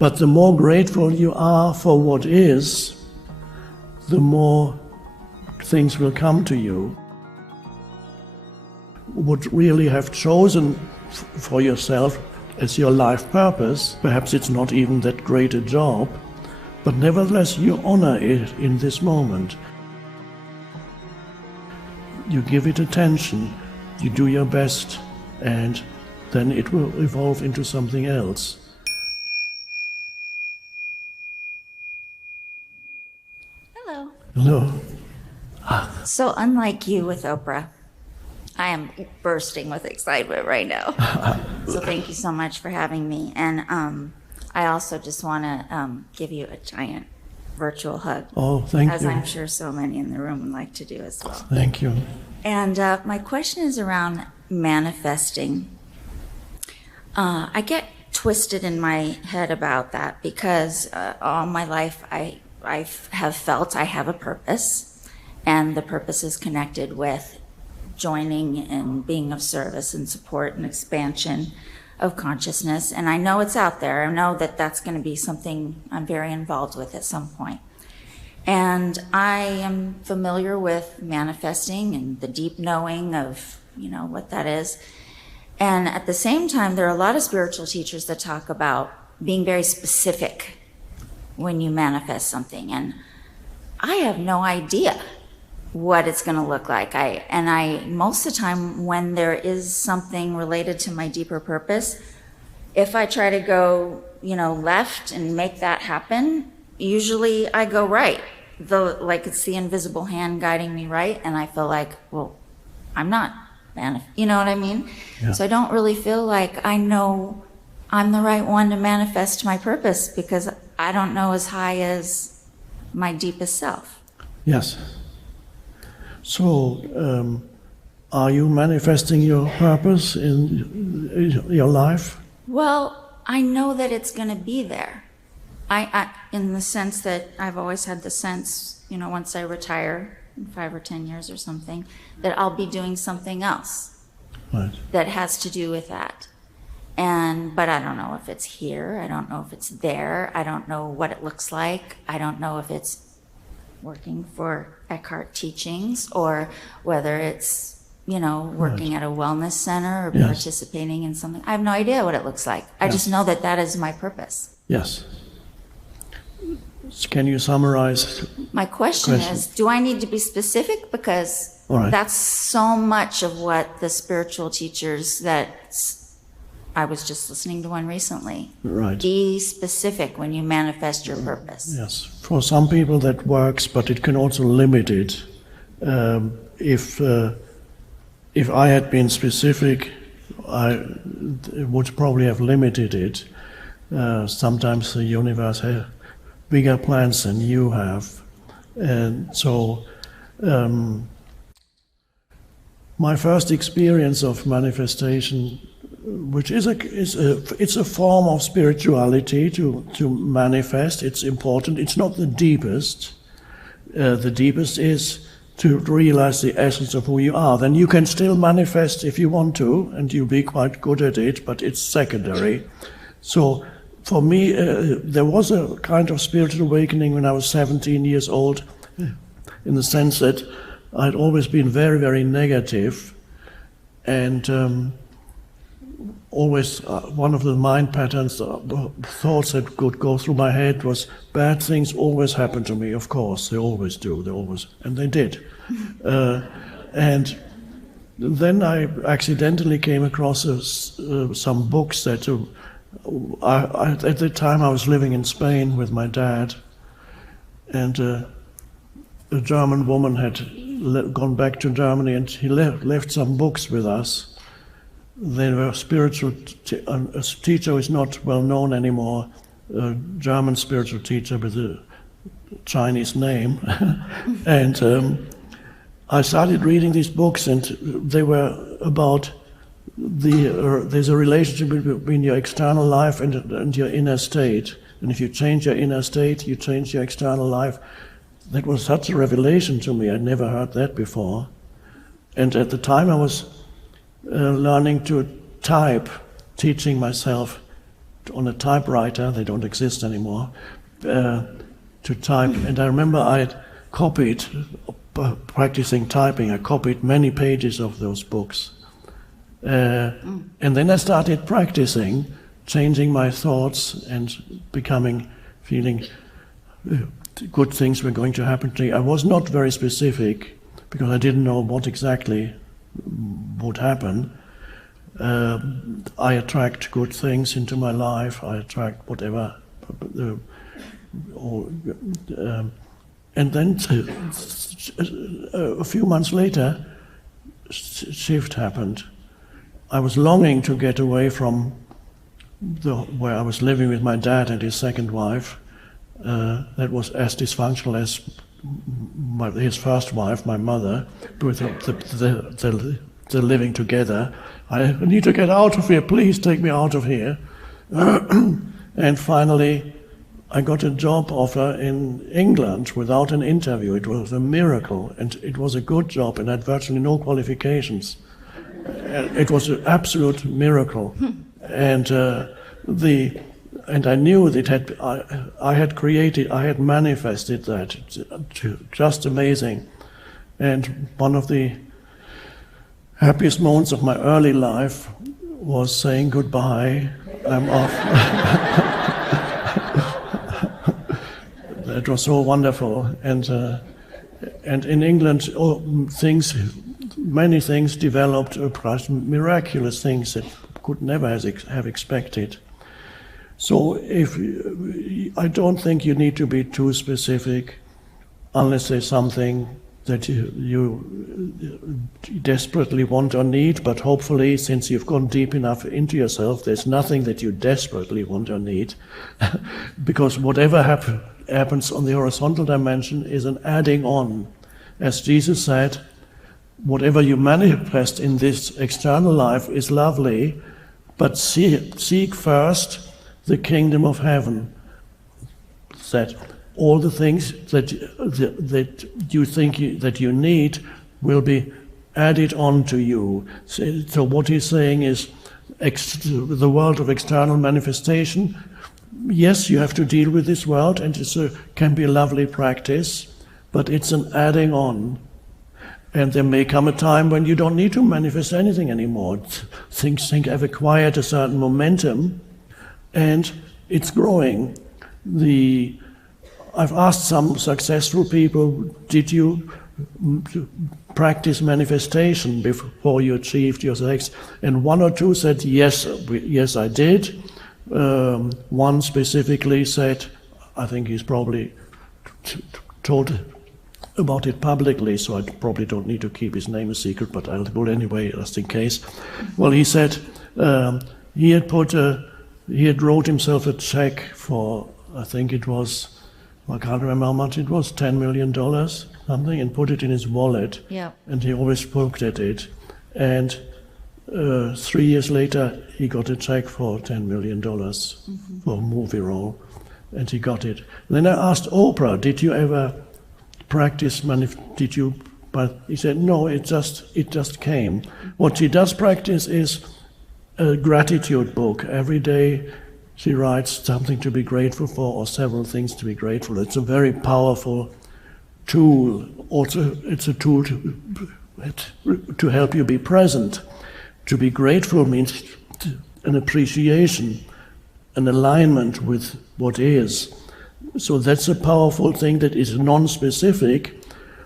But the more grateful you are for what is, the more things will come to you. Would really have chosen for yourself as your life purpose, perhaps it's not even that great a job, but nevertheless you honor it in this moment. You give it attention, you do your best, and then it will evolve into something else. Hello. Hello. So unlike you with Oprah, I am bursting with excitement right now. So thank you so much for having me. And I also just want to give you a giant virtual hug. Oh, thank as you. As I'm sure so many in the room would like to do as well. Thank you. And my question is around manifesting. I get twisted in my head about that because all my life I have felt I have a purpose, and the purpose is connected with joining and being of service and support and expansion of consciousness. And I know it's out there. I know that that's going to be something I'm very involved with at some point. And I am familiar with manifesting and the deep knowing of, what that is. And at the same time, there are a lot of spiritual teachers that talk about being very specific when you manifest something. And I have no idea what it's going to look like. I most of the time when there is something related to my deeper purpose, if I try to go, left and make that happen, usually I go right. Though, like it's the invisible hand guiding me right, and I feel like, well, I'm not, you know what I mean? Yeah. So I don't really feel like I know I'm the right one to manifest my purpose because I don't know as high as my deepest self. Yes. So, are you manifesting your purpose in your life? Well, I know that it's going to be there. I in the sense that I've always had the sense, once I retire in 5 or 10 years or something, that I'll be doing something else Right. that has to do with that. But I don't know if it's here. I don't know if it's there. I don't know what it looks like. I don't know if it's working for Eckhart teachings or whether it's, working at a wellness center or Yes. participating in something. I have no idea what it looks like. I Yes. just know that that is my purpose. Yes. Can you summarize? My question is, do I need to be specific? Because All right. that's so much of what the spiritual teachers that I was just listening to one recently. Right. Be specific when you manifest your purpose. Yes. For some people that works, but it can also limit it. If I had been specific, I would probably have limited it. Sometimes the universe has bigger plans than you have. And so my first experience of manifestation, which it's a form of spirituality to manifest. It's important. It's not the deepest. The deepest is to realize the essence of who you are. Then you can still manifest if you want to, and you'll be quite good at it, but it's secondary. So for me, there was a kind of spiritual awakening when I was 17 years old, in the sense that I'd always been very, very negative, and always one of the mind patterns, the thoughts that could go through my head was bad things always happen to me. Of course, they always do. And they did. And then I accidentally came across some books that at the time I was living in Spain with my dad, and a German woman had gone back to Germany, and he left some books with us. They were spiritual. A teacher who is not well known anymore, a German spiritual teacher with a Chinese name, and I started reading these books, and they were about there's a relationship between your external life and your inner state, and if you change your inner state, you change your external life. That was such a revelation to me. I'd never heard that before, and at the time I was learning to type, teaching myself on a typewriter, they don't exist anymore, to type. And I remember I had copied, practicing typing, I copied many pages of those books. And then I started practicing, changing my thoughts and feeling good things were going to happen to me. I was not very specific because I didn't know what exactly would happen. I attract good things into my life. I attract whatever. And then a few months later, shift happened. I was longing to get away from where I was living with my dad and his second wife. That was as dysfunctional as his first wife, my mother, with the living together. I need to get out of here, please take me out of here. And finally, I got a job offer in England without an interview. It was a miracle, and it was a good job, and I had virtually no qualifications. It was an absolute miracle. And I knew that I had manifested that. Just amazing. And one of the happiest moments of my early life was saying goodbye. I'm off. It was so wonderful. And in England, many things developed, miraculous things that could never have expected. So I don't think you need to be too specific unless there's something that you desperately want or need, but hopefully, since you've gone deep enough into yourself, there's nothing that you desperately want or need, because whatever happens on the horizontal dimension is an adding on. As Jesus said, whatever you manifest in this external life is lovely, but seek first the kingdom of heaven. That all the things that you think that you need will be added on to you. So what he's saying is, the world of external manifestation, yes, you have to deal with this world, and it can be a lovely practice, but it's an adding on. And there may come a time when you don't need to manifest anything anymore. Things have acquired a certain momentum, and it's growing. I've asked some successful people, did you practice manifestation before you achieved your success? And one or two said, yes, I did. One specifically said, I think he's probably told about it publicly, so I probably don't need to keep his name a secret, but I'll do it anyway, just in case. Well, he said he had wrote himself a check for, I think it was, I can't remember how much it was, $10 million, something, and put it in his wallet. Yeah. And he always looked at it. And 3 years later, he got a check for $10 million for a movie role, and he got it. And then I asked Oprah, did you ever practice, but he said, no, it just came. What she does practice is a gratitude book. Every day she writes something to be grateful for, or several things to be grateful. It's a very powerful tool. Also, it's a tool to help you be present. To be grateful means an appreciation, an alignment with what is. So that's a powerful thing that is non-specific,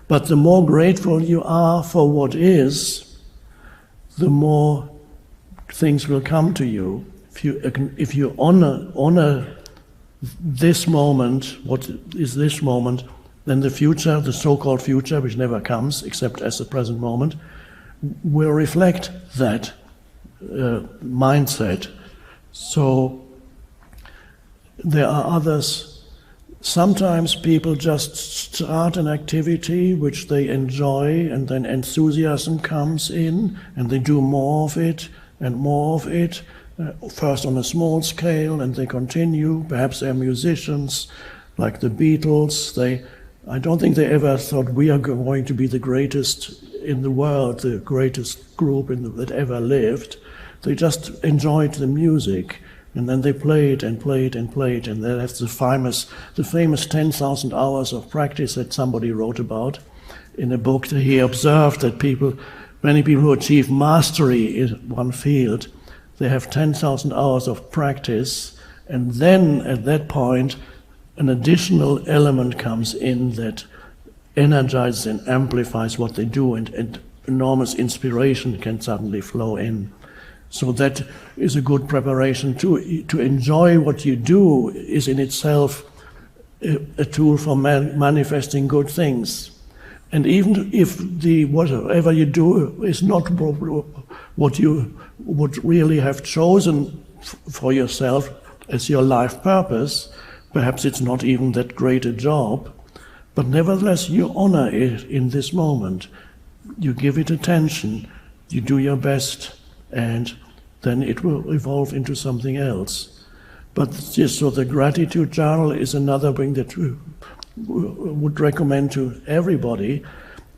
but the more grateful you are for what is, the more things will come to you. If you honor this moment, what is this moment, then the future, the so-called future, which never comes except as the present moment, will reflect that mindset. So there are others. Sometimes people just start an activity which they enjoy, and then enthusiasm comes in, and they do more of it and more of it, first on a small scale, and they continue. Perhaps they're musicians, like the Beatles. I don't think they ever thought we are going to be the greatest in the world, the greatest group that ever lived. They just enjoyed the music, And then they played and played and played, and that's the famous 10,000 hours of practice that somebody wrote about in a book. He observed that many people who achieve mastery in one field, they have 10,000 hours of practice, and then at that point, an additional element comes in that energizes and amplifies what they do, and enormous inspiration can suddenly flow in. So that is a good preparation to enjoy what you do is in itself a tool for manifesting good things. And even if whatever you do is not what you would really have chosen for yourself as your life purpose, perhaps it's not even that great a job, but nevertheless you honor it in this moment. You give it attention, you do your best, and then it will evolve into something else. But just so the gratitude journal is another thing that we would recommend to everybody.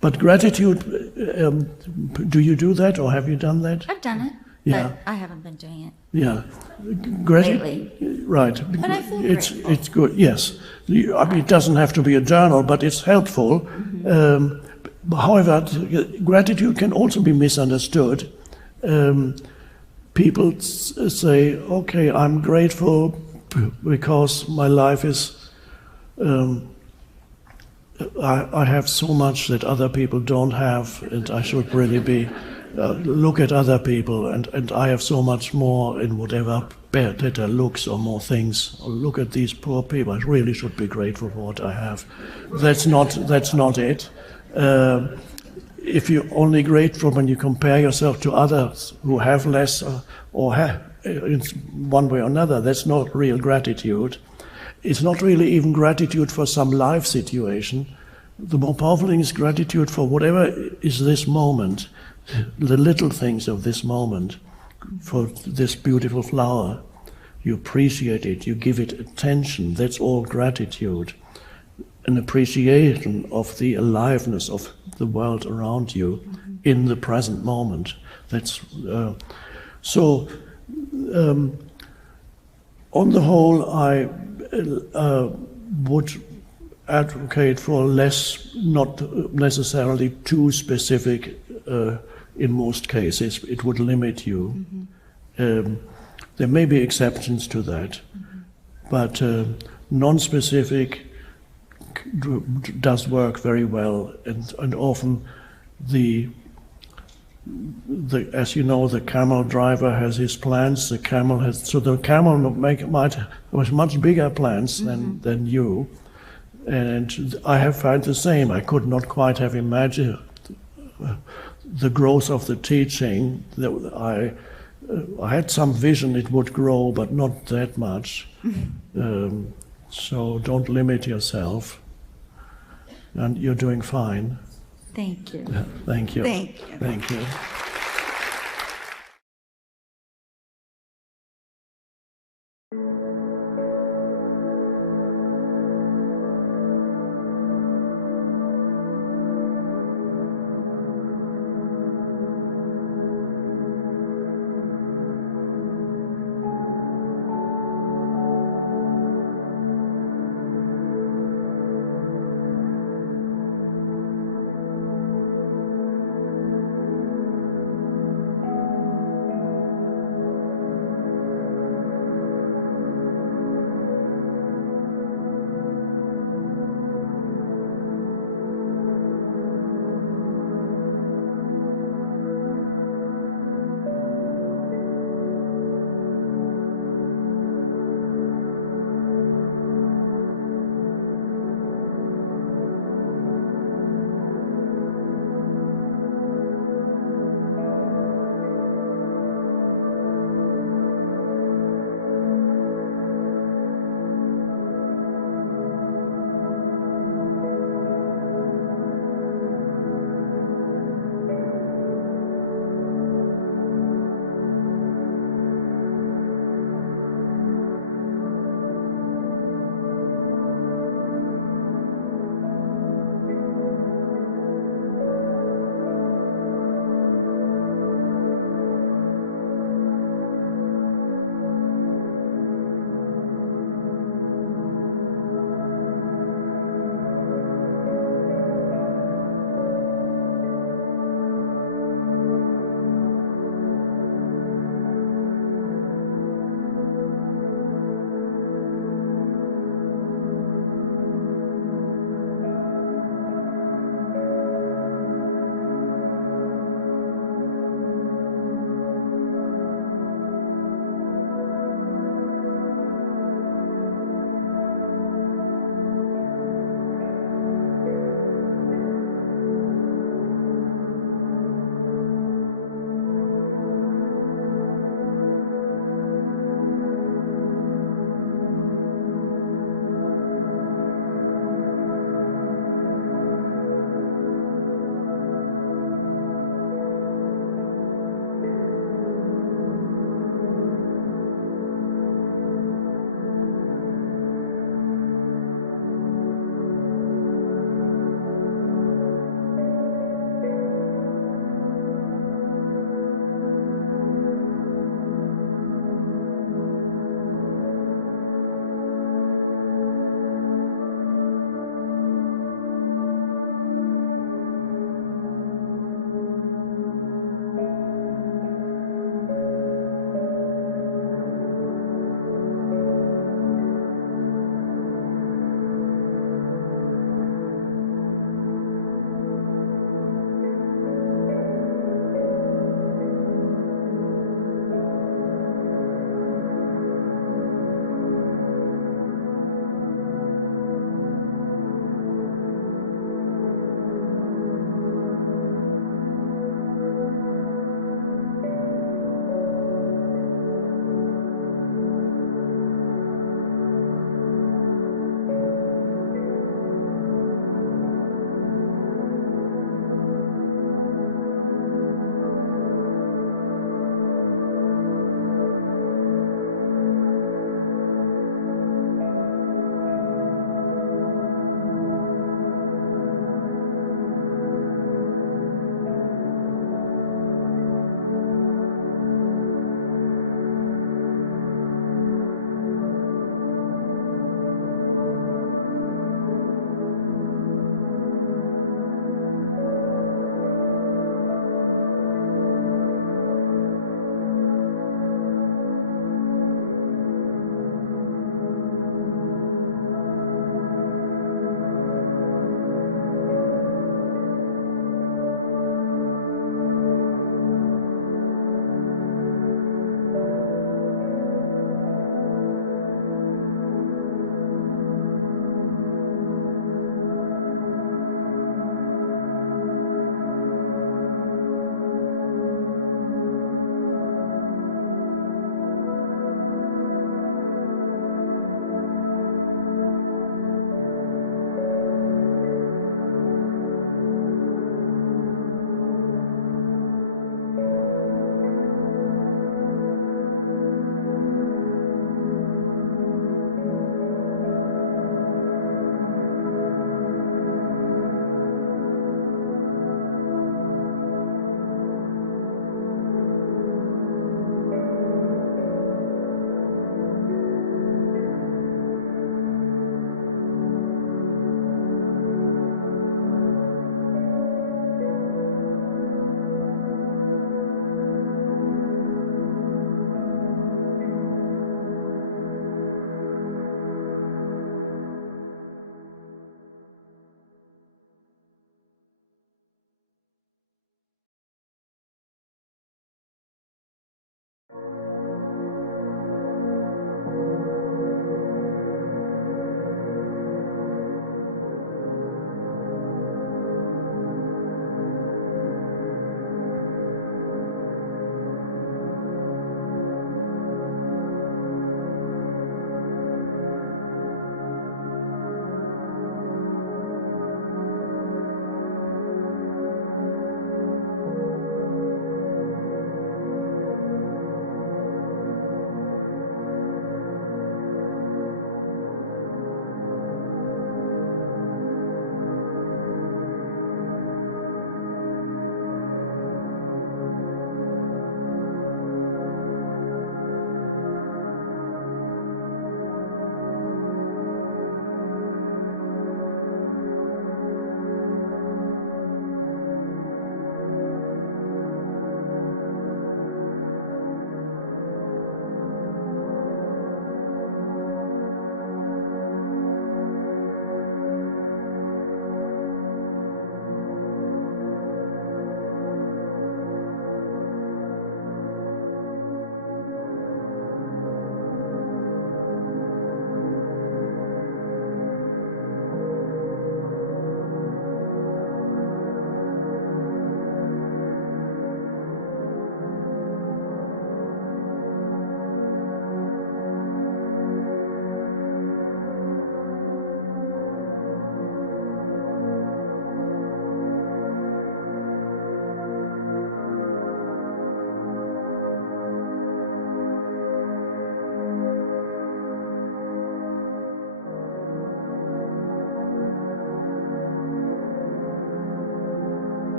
But gratitude, do you do that, or have you done that? I've done it, yeah. but I haven't been doing it. Yeah, Lately. Right. But I feel it's good. Yes, I mean, it doesn't have to be a journal, but it's helpful. Mm-hmm. However, gratitude can also be misunderstood. People say, "Okay, I'm grateful because my life is." I have so much that other people don't have, and I should really be look at other people, and I have so much more in whatever better looks or more things. Or look at these poor people. I really should be grateful for what I have. That's not it. If you're only grateful when you compare yourself to others who have less or have in one way or another, that's not real gratitude. It's not really even gratitude for some life situation. The more powerful thing is gratitude for whatever is this moment, the little things of this moment, for this beautiful flower. You appreciate it, you give it attention, that's all gratitude. An appreciation of the aliveness of the world around you in the present moment. That's on the whole, I would advocate for less, not necessarily too specific. In most cases, it would limit you. Mm-hmm. There may be exceptions to that, but non-specific does work very well, and often as you know, the camel driver has his plans. The camel might have much bigger plans than you, and I have found the same. I could not quite have imagined the growth of the teaching. That I had some vision it would grow, but not that much. So don't limit yourself, and you're doing fine. Thank you. Thank you. Thank you. Thank you.